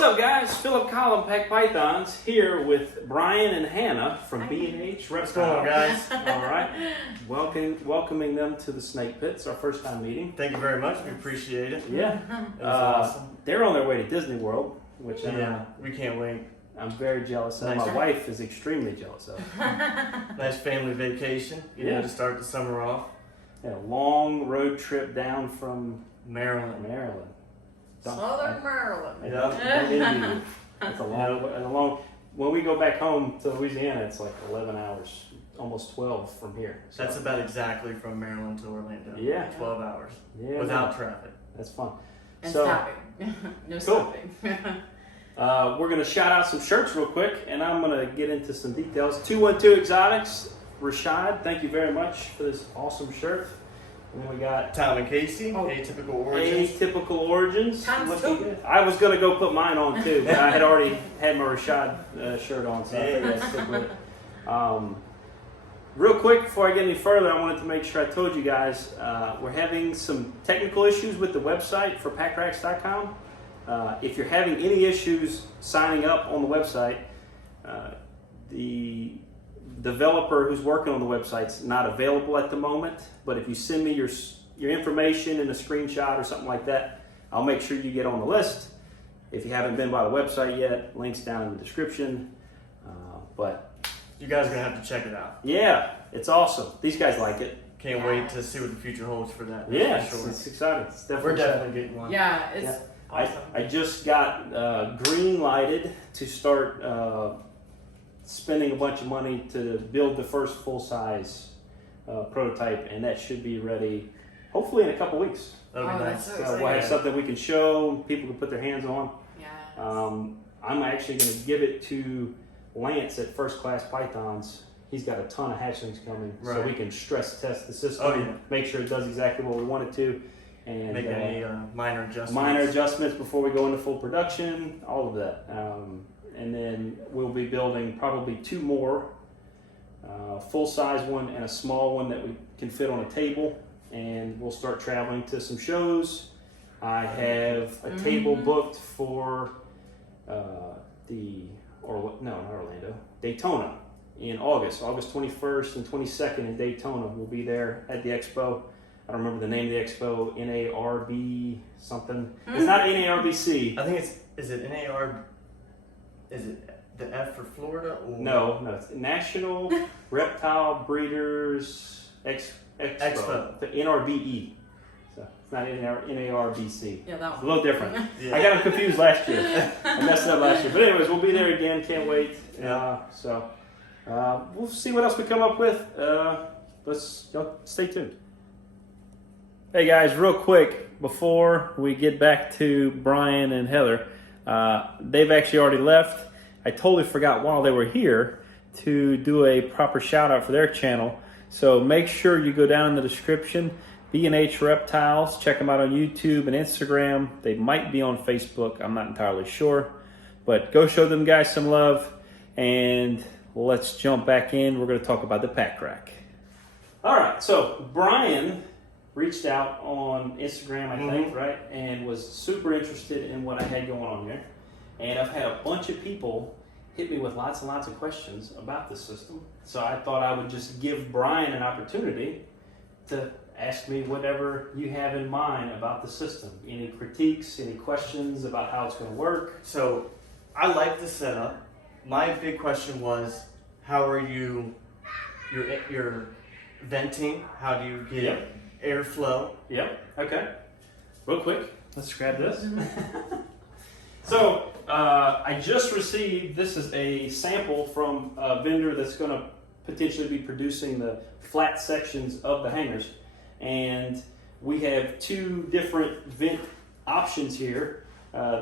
What's up, guys? Philip Collin, Pack Pythons, here with Brian and Hannah from B&H Reptiles. What's going on, guys? All right. Welcoming them to the Snake Pit. It's our first time meeting. Thank you very much. We appreciate it. Yeah. It was awesome. They're on their way to Disney World, which we can't wait. I'm very jealous of. Nice. My wife is extremely jealous of. Nice family vacation. To start the summer off. And a long road trip down from Maryland. Southern Maryland. Yeah. It's a long. When we go back home to Louisiana, it's like 11 hours, almost 12 from here. So, That's about exactly from Maryland to Orlando. Yeah. 12 hours. Yeah, Without traffic. That's fun. And So, stopping. No cool. stopping. We're going to shout out some shirts real quick, and I'm going to get into some details. 212 Exotics, Rashad, thank you very much for this awesome shirt. And then we got Tom and Casey, Atypical Origins. Atypical Origins. Times Looking two. good. I was going to go put mine on too, but I had already had my Rashad shirt on, so I figured I'd stick with it. Real quick, before I get any further, I wanted to make sure I told you guys we're having some technical issues with the website for packracks.com. If you're having any issues signing up on the website, the developer who's working on the website's not available at the moment, but if you send me your information and a screenshot or something like that, I'll make sure you get on the list. If you haven't been by the website yet, links down in the description. But You guys are going to have to check it out. yeah, it's awesome. These guys like it. Can't wait to see what the future holds for that. Yeah, for sure. it's exciting. It's We're definitely getting one. Yeah, it's Yeah. awesome. I just got green lighted to start spending a bunch of money to build the first full-size prototype, and that should be ready hopefully in a couple weeks. That'll be Oh, nice. that's so So exciting. we'll have something we can show, people can put their hands on. Yeah. I'm actually going to give it to Lance at First Class Pythons. He's got a ton of hatchlings coming, so Right. we can stress test the system, Oh, yeah. make sure it does exactly what we want it to, and Make any minor adjustments. minor adjustments before we go into full production, all of that. And then we'll be building probably two more, full-size one and a small one that we can fit on a table, and we'll start traveling to some shows. I have a table booked for not Orlando, Daytona in August 21st and 22nd in Daytona. We'll be there at the expo. I don't remember the name of the expo, NARB something. It's not NARBC. I think is it NAR? Is it the F for Florida? Or? No, it's National Reptile Breeders Expo. The NRBE. So it's not NARBC. Yeah, that It's a one. little different. Yeah. I got them confused last year. I messed up last year. But anyways, we'll be there again. Can't wait. Yeah. We'll see what else we come up with. Y'all stay tuned. Hey guys, real quick, before we get back to Brian and Heather, they've actually already left. I totally forgot while they were here to do a proper shout out for their channel. So make sure you go down in the description, B&H Reptiles, check them out on YouTube and Instagram. They might be on Facebook, I'm not entirely sure. But go show them guys some love, and let's jump back in. We're gonna talk about the pack rack. All right, so Brian reached out on Instagram, I think, right? And was super interested in what I had going on here. And I've had a bunch of people hit me with lots and lots of questions about the system. So I thought I would just give Brian an opportunity to ask me whatever you have in mind about the system. Any critiques, any questions about how it's going to work? So I like the setup. My big question was, how are you? Your venting? How do you get Yep. airflow? Yep. Okay. Real quick, let's grab this. So I just received, this is a sample from a vendor that's going to potentially be producing the flat sections of the hangers. And we have two different vent options here.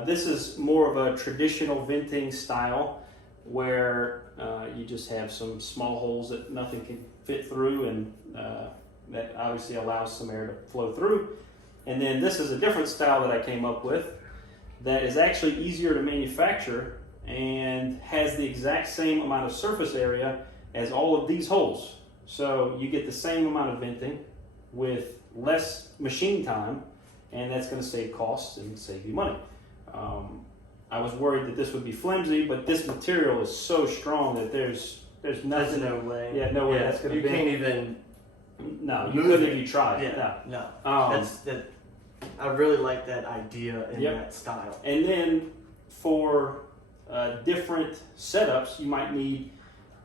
This is more of a traditional venting style where you just have some small holes that nothing can fit through, and that obviously allows some air to flow through. And then this is a different style that I came up with that is actually easier to manufacture and has the exact same amount of surface area as all of these holes. So you get the same amount of venting with less machine time, and that's going to save costs and save you money. I I was worried that this would be flimsy, but this material is so strong that there's There's nothing. no way. Yeah, no way that's gonna You be. can't even. No, you move couldn't it. if you tried. Yeah. No. No. That's that. I really like that idea and Yep. that style. And then for different setups, you might need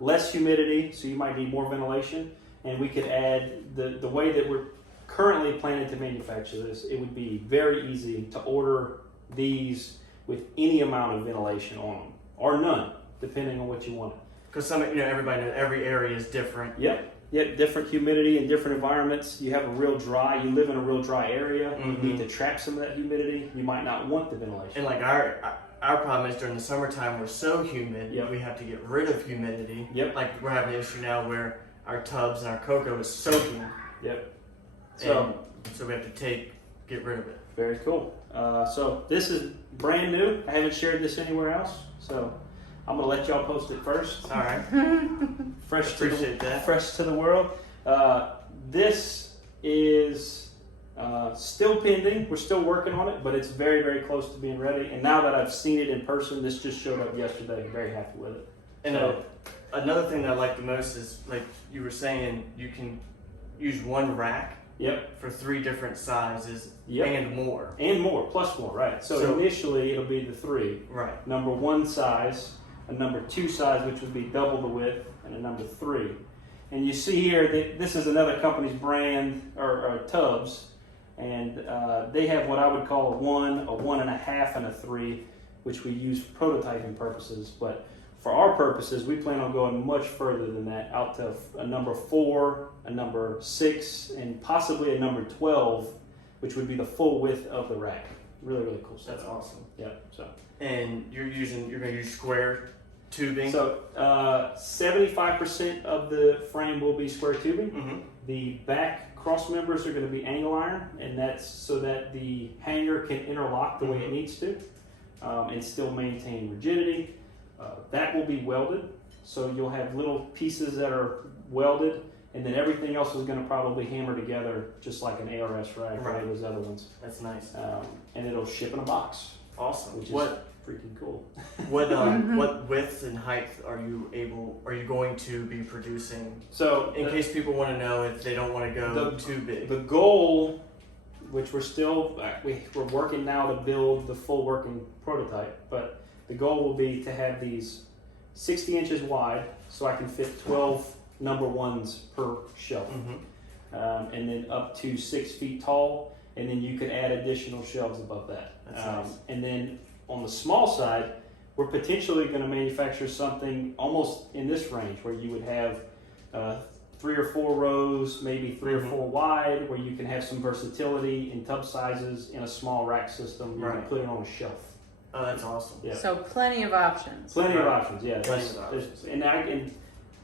less humidity, so you might need more ventilation. And we could add the way that we're currently planning to manufacture this. It would be very easy to order these with any amount of ventilation on them, or none, depending on what you want. Because everybody knows every area is different. Yep. Different humidity in different environments. You have you live in a real dry area. Mhm. You need to trap some of that humidity. You might not want the ventilation. And like our problem is during the summertime we're so humid. Yep. We have to get rid of humidity. Yep. Like we're having an issue now where our tubs and our cocoa is soaking. Yep. So we have to get rid of it. Very cool. So this is brand new. I haven't shared this anywhere else. So I'm gonna let y'all post it first. All right. Fresh Appreciate that. Fresh to the world. This is still pending. We're still working on it, but it's very, very close to being ready. And now that I've seen it in person, this just showed up yesterday. I'm very happy with it. And So- another thing that I like the most is like you were saying, you can use one rack Yep. for 3 different sizes Yep. and more. And more, plus more, right? So initially it'll be the 3. Right. Number 1 size, a number 2 size, which would be double the width, and a number 3. And you see here that this is another company's brand or tubs, and they have what I would call a 1, a 1.5, and a 3, which we use for prototyping purposes. But for our purposes, we plan on going much further than that, out to a number 4, a number 6, and possibly a number 12, which would be the full width of the rack. Really, really cool stuff. That's awesome. Yeah. So. And you're gonna use square tubing. So 75% of the frame will be square tubing. Mm-hmm. The back cross members are going to be angle iron, and that's so that the hanger can interlock the way it needs to and still maintain rigidity. That will be welded, so you'll have little pieces that are welded, and then everything else is going to probably hammer together just like an ARS rack or any of those other ones. That's nice. And it'll ship in a box. Awesome. Which is freaking cool. What widths and height are you going to be producing? So in case people want to know if they don't want to go too big. The goal, which we're working now to build the full working prototype, but the goal will be to have these 60 inches wide, so I can fit 12 number 1s per shelf, and then up to 6 feet tall, and then you could add additional shelves above that. That's nice. And then on the small side, we're potentially going to manufacture something almost in this range, where you would have 3 or 4 rows, maybe 3 or 4 wide, where you can have some versatility in tub sizes in a small rack system. You can put it on a shelf. Oh, that's awesome. Yeah. So plenty of options. Plenty of options, yeah. Plenty of options. And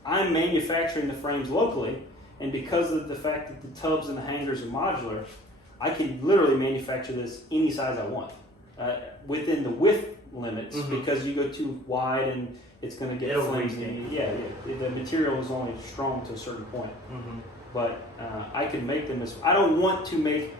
I'm manufacturing the frames locally, and because of the fact that the tubs and the hangers are modular, I can literally manufacture this any size I want within the width limits, because you go too wide and it's going to get flimsy. Yeah, the material is only strong to a certain point. But I can make them as I don't want to make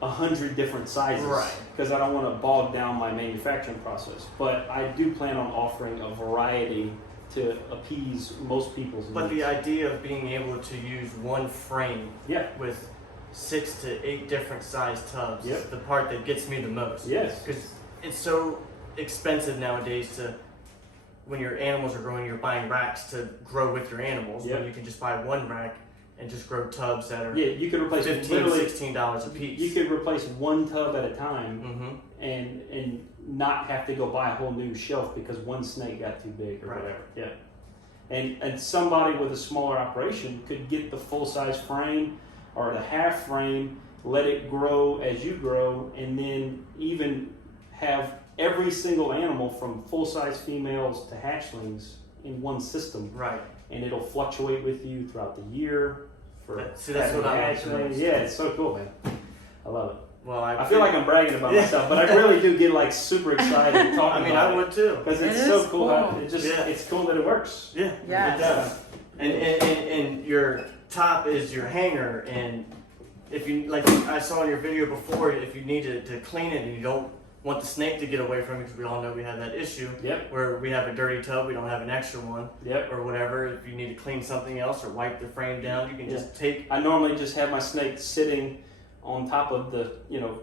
100 different sizes, because I don't want to bog down my manufacturing process. But I do plan on offering a variety to appease most people's needs. But the idea of being able to use one frame with 6 to 8 different size tubs is the part that gets me the most. Yes. Because it's so expensive nowadays when your animals are growing, you're buying racks to grow with your animals. When you can just buy one rack and just grow tubs that are you could replace $15, $16 a piece. You could replace one tub at a time and not have to go buy a whole new shelf because one snake got too big or whatever. Yeah. And somebody with a smaller operation could get the full size frame or the half frame, let it grow as you grow, and then even have every single animal from full size females to hatchlings in one system. Right. And it'll fluctuate with you throughout the year. See, that's what I like. Yeah, it's so cool, man. I love it. Well, I feel like I'm bragging about myself, but I really do get like super excited talking about I would too. because it's so cool. How it's cool that it works. Yeah, yes. It does. And your top is your hanger, and if you like, I saw in your video before, if you need to clean it and you don't want the snake to get away from you because we all know we have that issue Yep. where we have a dirty tub, we don't have an extra one Yep. or whatever. If you need to clean something else or wipe the frame down, you can just take. I normally just have my snake sitting on top of the,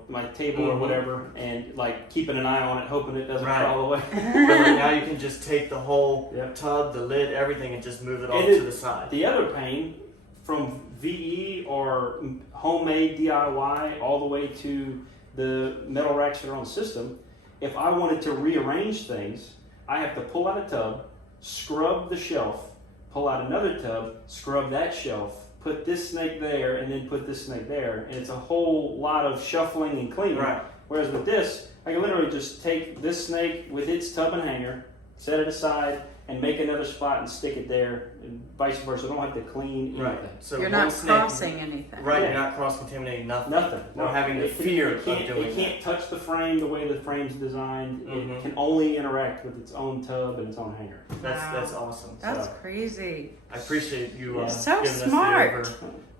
my table or Mhm. whatever, and like keeping an eye on it, hoping it doesn't Right. crawl away. But like now you can just take the whole Yep. tub, the lid, everything, and just move it off And to the side. The other pain, from VE or homemade DIY all the way to the metal racks that are on the system, if I wanted to rearrange things, I have to pull out a tub, scrub the shelf, pull out another tub, scrub that shelf, put this snake there, and then put this snake there. And it's a whole lot of shuffling and cleaning. Right. Whereas with this, I can literally just take this snake with its tub and hanger, set it aside, and make another spot and stick it there, and vice versa. I don't have to clean anything. Right. So You're one not snake, crossing anything. Right. Yeah. You're not cross contaminating nothing. Nothing. Or having the fear it can't, of doing It can't touch the frame the way the frame's designed. Mhm. It can only interact with its own tub and its own hanger. That's awesome. That's So- crazy. I appreciate you Yeah. So giving smart. us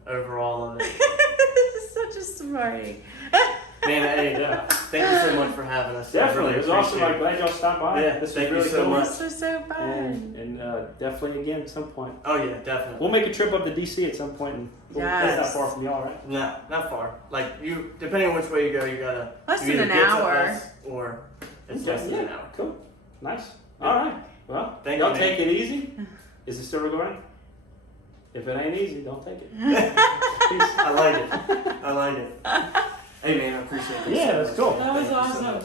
the overall of it. Such a smarty. Man, hey, thank you so much for having us. I Definitely. really It was awesome. appreciate I'm glad y'all stopped by. Yeah, This was thank you really so cool. much. This was so fun. And definitely again at some point. Oh yeah, definitely. We'll make a trip up to DC at some point. And That's not Yes. far from y'all, right? No, not far. Like you, depending on which way you go, you gotta Less you than either an get to hour. us or it's less than an hour. Cool. Nice. Yeah. All right. Well, Thank y'all you, take it easy. Is it still recording? If it ain't easy, don't take it. Peace. I like it. I like it. Hey man, I appreciate it. Yeah, that's cool. That was Thank you so awesome. much.